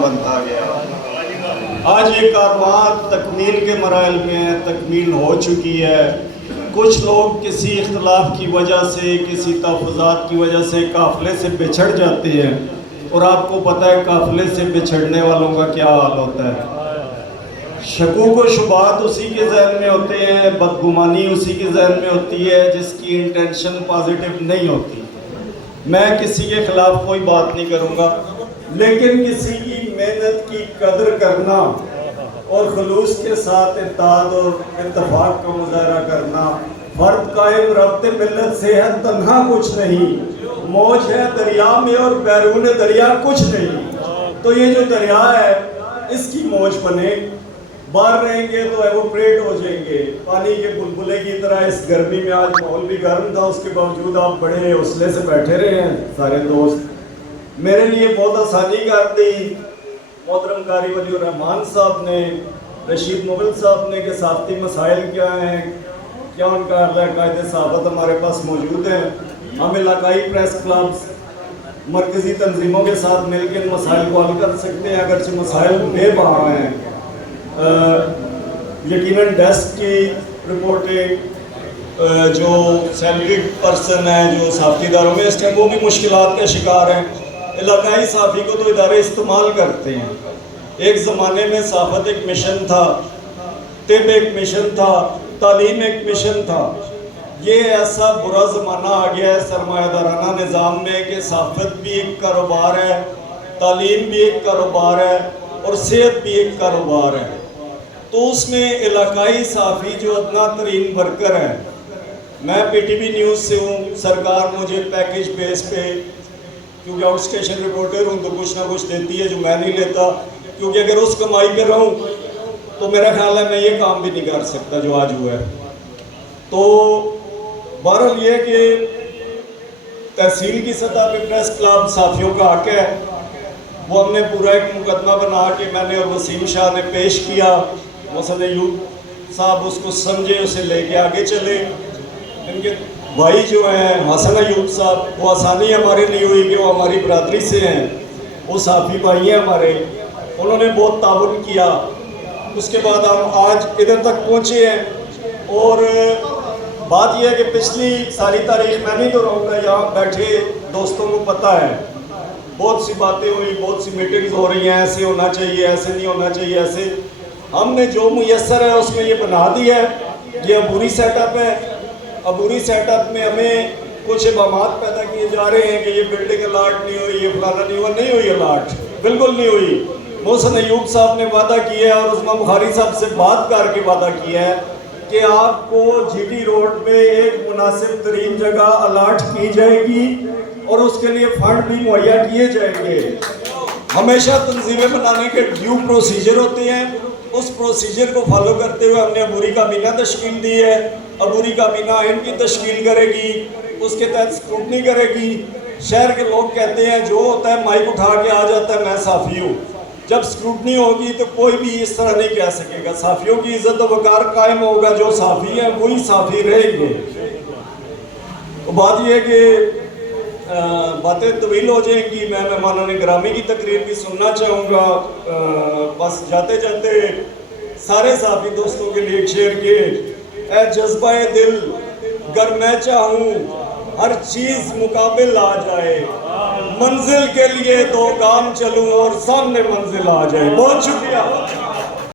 بنتا گیا۔ آج یہ کاروان تکمیل کے مراحل میں ہے، تکمیل ہو چکی ہے۔ کچھ لوگ کسی اختلاف کی وجہ سے، کسی تحفظات کی وجہ سے قافلے سے بچھڑ جاتے ہیں، اور آپ کو پتہ ہے قافلے سے بچھڑنے والوں کا کیا حال ہوتا ہے۔ شکوک و شبہات اسی کے ذہن میں ہوتے ہیں، بدگمانی اسی کے ذہن میں ہوتی ہے جس کی انٹینشن پازیٹیو نہیں ہوتی۔ میں کسی کے خلاف کوئی بات نہیں کروں گا، لیکن کسی کی محنت کی قدر کرنا اور خلوص کے ساتھ اتحاد اور اتفاق کا مظاہرہ کرنا، فرد قائم ربط ملت سے ہے تنہا کچھ نہیں، موج ہے دریا میں اور بیرون دریا کچھ نہیں۔ تو یہ جو دریا ہے اس کی موج بنے، باہر رہیں گے تو ایوپریٹ ہو جائیں گے پانی کے بلبلے کی طرح۔ اس گرمی میں آج ماحول بھی گرم تھا، اس کے باوجود آپ بڑے حوصلے سے بیٹھے رہے ہیں سارے دوست۔ میرے لیے بہت آسانی کر دی محترم قاری ولی الرحمان صاحب نے، رشید مغل صاحب نے کہ صحافتی مسائل کیا ہیں، کیا ان کا قائد صحافت ہمارے پاس موجود ہیں۔ ہم علاقائی پریس کلبز مرکزی تنظیموں کے ساتھ مل کے ان مسائل کو حل کر سکتے ہیں، اگرچہ مسائل بے بہا ہیں۔ یقیناً ڈیسک کی رپورٹنگ، جو سیلریڈ پرسن ہیں جو صحافتی اداروں میں اس ٹائم، وہ بھی مشکلات کا شکار ہیں۔ علاقائی صحافی کو تو ادارے استعمال کرتے ہیں۔ ایک زمانے میں صحافت ایک مشن تھا، طب ایک مشن تھا، تعلیم ایک مشن تھا۔ یہ ایسا برا زمانہ آ گیا ہے سرمایہ دارانہ نظام میں کہ صحافت بھی ایک کاروبار ہے، تعلیم بھی ایک کاروبار ہے، اور صحت بھی ایک کاروبار ہے۔ تو اس میں علاقائی صحافی جو ادنا ترین ورکر ہے، میں پی ٹی وی نیوز سے ہوں، سرکار مجھے پیکیج بیس پہ، کیونکہ آؤٹ اسٹیشن رپورٹر ہوں تو کچھ نہ کچھ دیتی ہے جو میں نہیں لیتا، کیونکہ اگر اس کمائی پہ رہوں تو میرا خیال ہے میں یہ کام بھی نہیں کر سکتا جو آج ہوا ہے۔ تو بہرحال یہ کہ تحصیل کی سطح پہ پریس کلب صحافیوں کا حق ہے، وہ ہم نے پورا ایک مقدمہ بنا کے میں نے اور وسیم شاہ نے پیش کیا۔ محسن ایوب صاحب اس کو سمجھے، اسے لے کے آگے چلے۔ ان کے بھائی جو ہیں حسن ایوب صاحب، وہ آسانی ہمارے نہیں ہوئی کہ وہ ہماری برادری سے ہیں، وہ صحافی بھائی ہیں ہمارے، انہوں نے بہت تعاون کیا۔ اس کے بعد ہم آج ادھر تک پہنچے ہیں۔ اور بات یہ ہے کہ پچھلی ساری تاریخ میں نہیں تو رہوں گا، یہاں بیٹھے دوستوں کو پتہ ہے بہت سی باتیں ہوئی، بہت سی میٹنگز ہو رہی ہیں، ایسے ہونا چاہیے، ایسے نہیں ہونا چاہیے، ایسے۔ ہم نے جو میسر ہے اس میں یہ بنا دیا ہے، یہ عبوری سیٹ اپ ہے۔ عبوری سیٹ اپ میں ہمیں کچھ ابہامات پیدا کیے جا رہے ہیں کہ یہ بلڈنگ الاٹ نہیں ہوئی، یہ فلانا نہیں ہوا، نہیں ہوئی الاٹ، بالکل نہیں ہوئی۔ محسن ایوب صاحب نے وعدہ کیا ہے اور عثمان بخاری صاحب سے بات کر کے وعدہ کیا ہے کہ آپ کو جی ٹی روڈ میں ایک مناسب ترین جگہ الاٹ کی جائے گی اور اس کے لیے فنڈ بھی مہیا کیے جائیں گے۔ ہمیشہ تنظیمیں بنانے کے ڈیو پروسیجر ہوتے ہیں، اس پروسیجر کو فالو کرتے ہوئے ہم نے عبوری کابینہ تشکیل دی ہے۔ عبوری کابینہ ان کی تشکیل کرے گی، اس کے تحت اسکروٹنی کرے گی۔ شہر کے لوگ کہتے ہیں جو ہوتا ہے مائک اٹھا کے آ جاتا ہے میں صحافی ہوں، جب اسکروٹنی ہوگی تو کوئی بھی اس طرح نہیں کہہ سکے گا۔ صحافیوں کی عزت و وقار قائم ہوگا، جو صحافی ہیں وہی صحافی رہیں گے۔ تو بات یہ ہے کہ باتیں طویل ہو جائیں گی، میں مہمانان گرامی کی تقریر بھی سننا چاہوں گا۔ بس جاتے جاتے سارے صحافی دوستوں کے لیے ایک شعر کے، اے جذبہ دل گر میں چاہوں ہر چیز مقابل آ جائے، منزل کے لیے دو گام چلوں اور سامنے منزل آ جائے۔ بہت شکریہ۔